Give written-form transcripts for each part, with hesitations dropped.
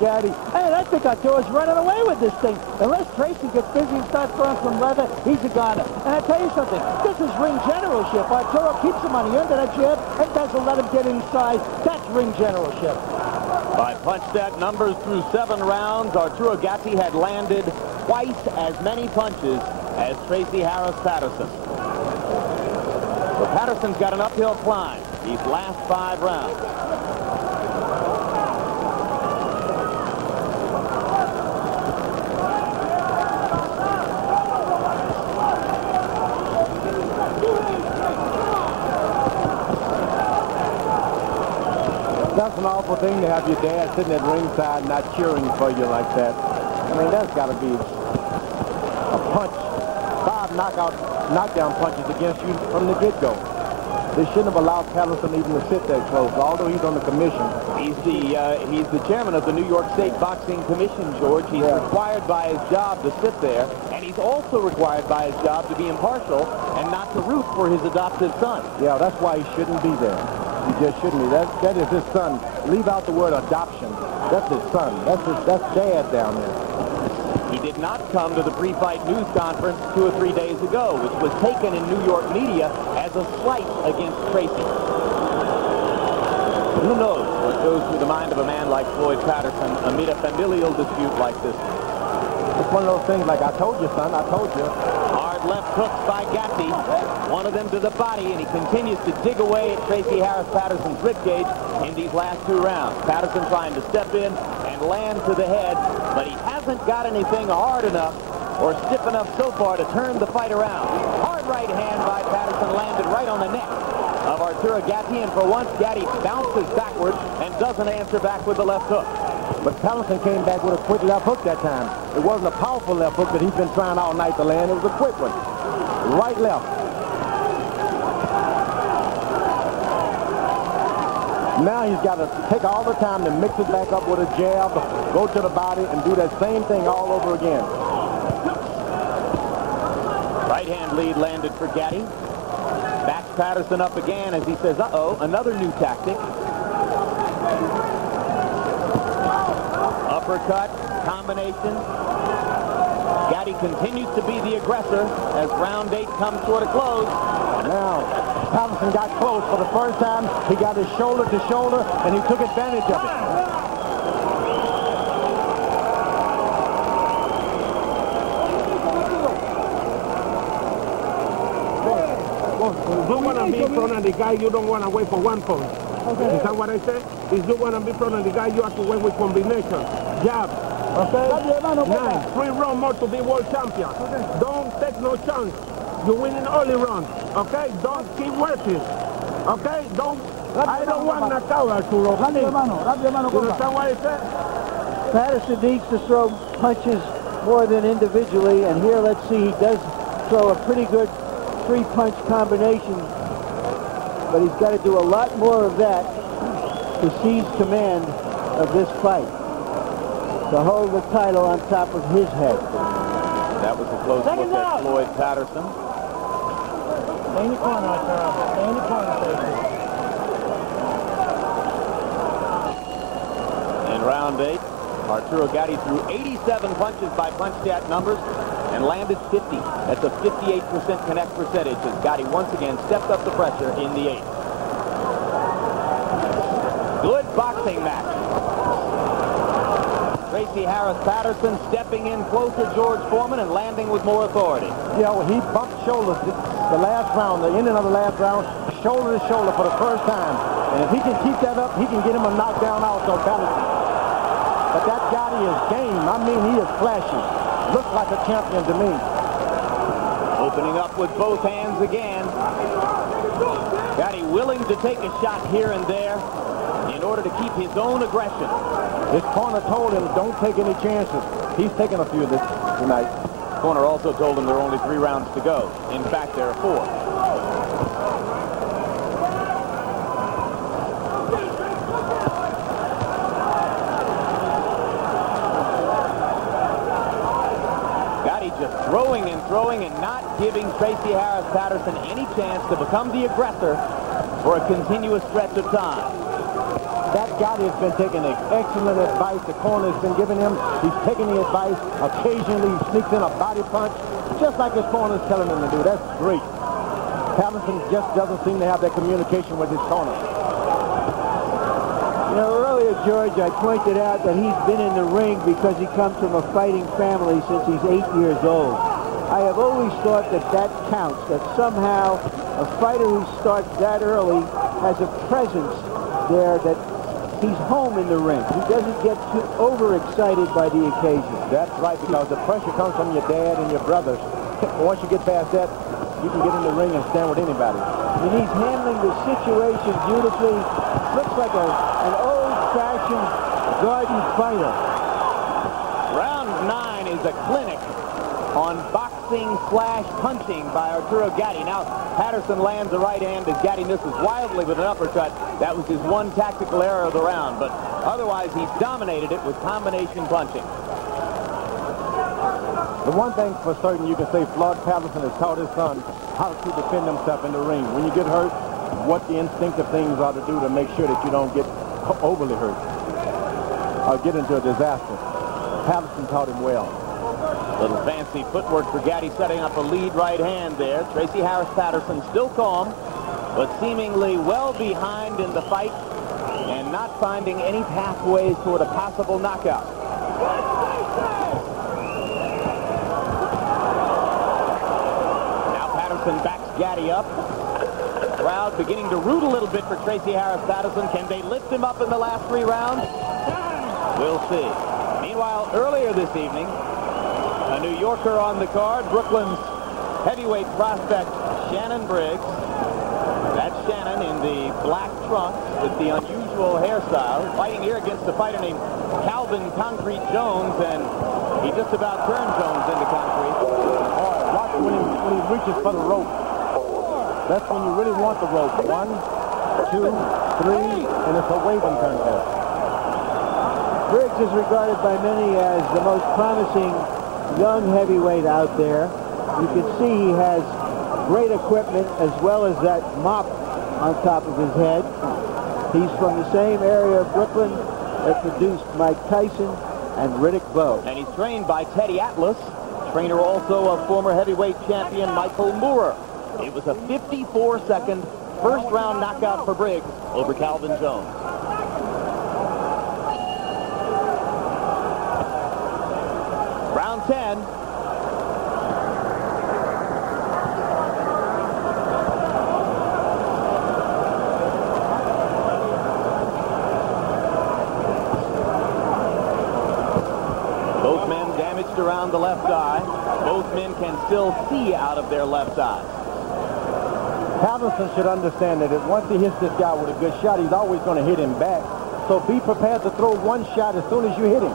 Gaddy. And I think Arturo's running away with this thing. Unless Tracy gets busy and starts throwing some leather, he's a goner. And I tell you something, this is ring generalship. Arturo keeps him on the end of that jab and doesn't let him get inside. That's ring generalship. By punch stat numbers through 7 rounds, Arturo Gatti had landed twice as many punches as Tracy Harris Patterson. So Patterson's got an uphill climb these last 5 rounds. That's an awful thing to have your dad sitting at ringside not cheering for you like that. I mean, that's got to be a punch. 5 knockdown punches against you from the get-go. They shouldn't have allowed Patterson even to sit there close, although he's on the commission. He's the chairman of the New York State Boxing Commission, George. He's required by his job to sit there, and he's also required by his job to be impartial and not to root for his adopted son. Yeah, that's why he shouldn't be there. He just shouldn't be. That is his son. Leave out the word adoption. That's his son. That's dad down there. He did not come to the pre-fight news conference 2 or 3 days ago, which was taken in New York media as a slight against Tracy. Who knows what goes through the mind of a man like Floyd Patterson amid a familial dispute like this? It's one of those things like, I told you, son, I told you. Hard left hooks by Gatti. One of them to the body, and he continues to dig away at Tracy Harris Patterson's ribcage in these last 2 rounds. Patterson trying to step in and land to the head, but he hasn't got anything hard enough or stiff enough so far to turn the fight around. Hard right hand by Patterson landed right on the neck of Arturo Gatti, and for once Gatti bounces backwards and doesn't answer back with the left hook. But Patterson came back with a quick left hook that time. It wasn't a powerful left hook that he's been trying all night to land. It was a quick one. Right, left. Now he's got to take all the time to mix it back up with a jab, go to the body, and do that same thing all over again. Right hand lead landed for Gatti. Backs Patterson up again as he says, uh-oh, another new tactic. Uppercut, combination. Gatti continues to be the aggressor as round 8 comes toward a close. Now, Patterson got close for the first time. He got his shoulder to shoulder, and he took advantage of it. If you want to be in front of the guy, you don't want to wait for one punch. Okay. Is that what I said? If you want to be in front of the guy, you have to wait with combination. Jab. Okay? 9. 3 rounds more to be world champion. Okay. Don't take no chance. You're winning early rounds. Okay? Don't keep working. Okay? I don't want knockout, Arturo. You understand what I said? Patterson needs to throw punches more than individually, and here, let's see, he does throw a pretty good 3-punch combination, but he's got to do a lot more of that to seize command of this fight, to hold the title on top of his head. That was a close look at Floyd Patterson. Stay in the corner, Arturo. Stay in the corner, In round 8, Arturo Gatti threw 87 punches by punch stat numbers and landed 50. That's a 58% connect percentage as Gatti once again stepped up the pressure in the 8th. Good boxing match. Tracy Harris Patterson stepping in close to George Foreman and landing with more authority. Yeah, well, he bumped shoulders the last round, the ending of the last round, shoulder to shoulder for the first time. And if he can keep that up, he can get him a knockdown also, Patterson. But that Gatti is game. I mean, he is flashy. Looks like a champion to me. Opening up with both hands again. Gatti willing to take a shot here and there in order to keep his own aggression. His corner told him, don't take any chances. He's taking a few this tonight. Corner also told him there are only 3 rounds to go. In fact, there are 4. Just throwing and not giving Tracy Harris Patterson any chance to become the aggressor for a continuous stretch of time. that Gotti has been taking excellent advice. The corner has been giving him. He's taking the advice. Occasionally he sneaks in a body punch, just like his corner is telling him to do. That's great. Patterson just doesn't seem to have that communication with his corner. You know, earlier, George, I pointed out that he's been in the ring because he comes from a fighting family since he's 8 years old. I have always thought that that counts, that somehow a fighter who starts that early has a presence there, that he's home in the ring. He doesn't get too overexcited by the occasion. That's right, because the pressure comes from your dad and your brothers. Once you get past that, you can get in the ring and stand with anybody. And he's handling the situation beautifully. Looks like an old-fashioned garden fighter. Round 9 is a clinic on boxing/punching by Arturo Gatti. Now, Patterson lands a right hand as Gatti misses wildly with an uppercut. That was his one tactical error of the round, but otherwise he's dominated it with combination punching. The one thing for certain you can say, Floyd Patterson has taught his son how to defend himself in the ring. When you get hurt, what the instinctive things are to do to make sure that you don't get overly hurt or get into a disaster. Patterson taught him well. Little fancy footwork for Gatti, setting up a lead right hand there. Tracy Harris Patterson still calm, but seemingly well behind in the fight and not finding any pathways toward a possible knockout. Now Patterson backs Gatti up. Crowd beginning to root a little bit for Tracy Harris Patterson. Can they lift him up in the last 3 rounds? We'll see. Meanwhile, earlier this evening, a New Yorker on the card, Brooklyn's heavyweight prospect, Shannon Briggs. That's Shannon in the black trunks with the unusual hairstyle, fighting here against a fighter named Calvin Concrete Jones, and he just about turned Jones into concrete. Boy, watch when he reaches for the rope. That's when you really want the rope. 1, 2, 3, and it's a waving contest. Briggs is regarded by many as the most promising young heavyweight out there. You can see he has great equipment as well as that mop on top of his head. He's from the same area of Brooklyn that produced Mike Tyson and Riddick Bowe. And he's trained by Teddy Atlas, trainer also of former heavyweight champion Michael Moorer. It was a 54-second first-round knockout for Briggs over Calvin Jones. Round 10. Both men damaged around the left eye. Both men can still see out of their left eyes. Patterson should understand that once he hits this guy with a good shot, he's always going to hit him back. So be prepared to throw one shot as soon as you hit him.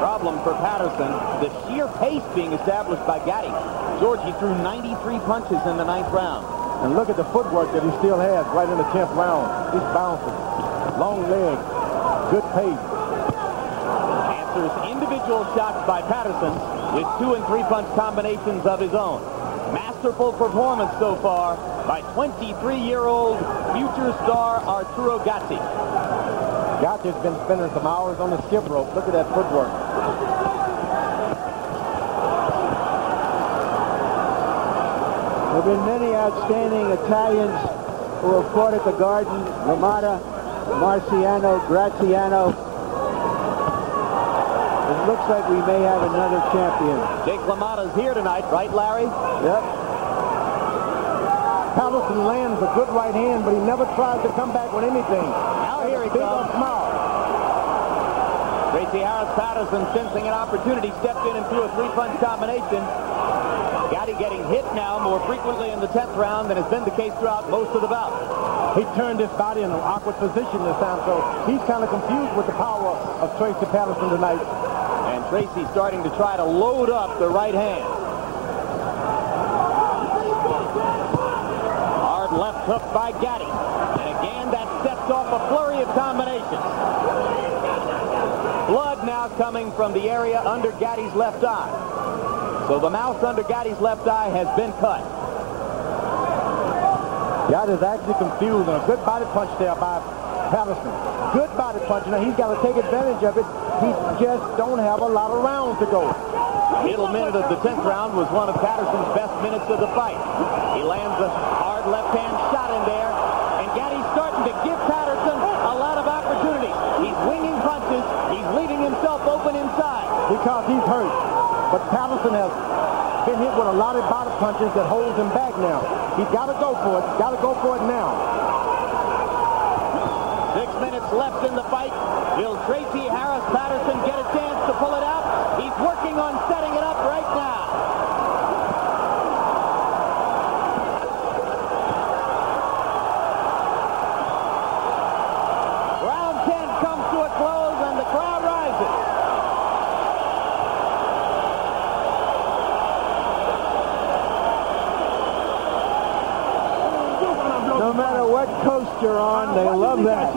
Problem for Patterson, the sheer pace being established by Gatti. George, he threw 93 punches in the 9th round. And look at the footwork that he still has right in the 10th round. He's bouncing. Long leg. Good pace. Answers individual shots by Patterson with 2- and 3-punch combinations of his own. Masterful performance so far by 23-year-old future star Arturo Gatti. Gatti has been spending some hours on the skip rope. Look at that footwork. There have been many outstanding Italians who have fought at the Garden. LaMotta, Marciano, Graziano. It looks like we may have another champion. Jake LaMotta's here tonight, right, Larry? Yep. Patterson lands a good right hand, but he never tries to come back with anything. Now here he comes. Tracy Harris Patterson, sensing an opportunity, stepped in and threw a 3-punch combination. Gatti getting hit now more frequently in the 10th round than has been the case throughout most of the bout. He turned his body in an awkward position this time, so he's kind of confused with the power of Tracy Patterson tonight. And Tracy starting to try to load up the right hand. Hard left hook by Gatti. And again, that sets off a flurry of combinations. Blood now coming from the area under Gatti's left eye. So the mouth under Gatti's left eye has been cut. Got is actually confused, and a good body punch there by Patterson. Good body punch. Now he's got to take advantage of it. He just don't have a lot of rounds to go. Middle minute of the 10th round was one of Patterson's best minutes of the fight. He lands a hard left-hand shot in there, and Gatti's starting to give Patterson a lot of opportunities. He's winging punches. He's leaving himself open inside. Because he's hurt. But Patterson has been hit with a lot of body punches that holds him back now. He's got to go for it. He's got to go for it now. 6 minutes left in the fight. Will Tracy Harris Patterson get a chance to pull it out? He's working on setting it up right now. Round 10 comes to a close and the crowd rises. No matter what coast you're on, they love that.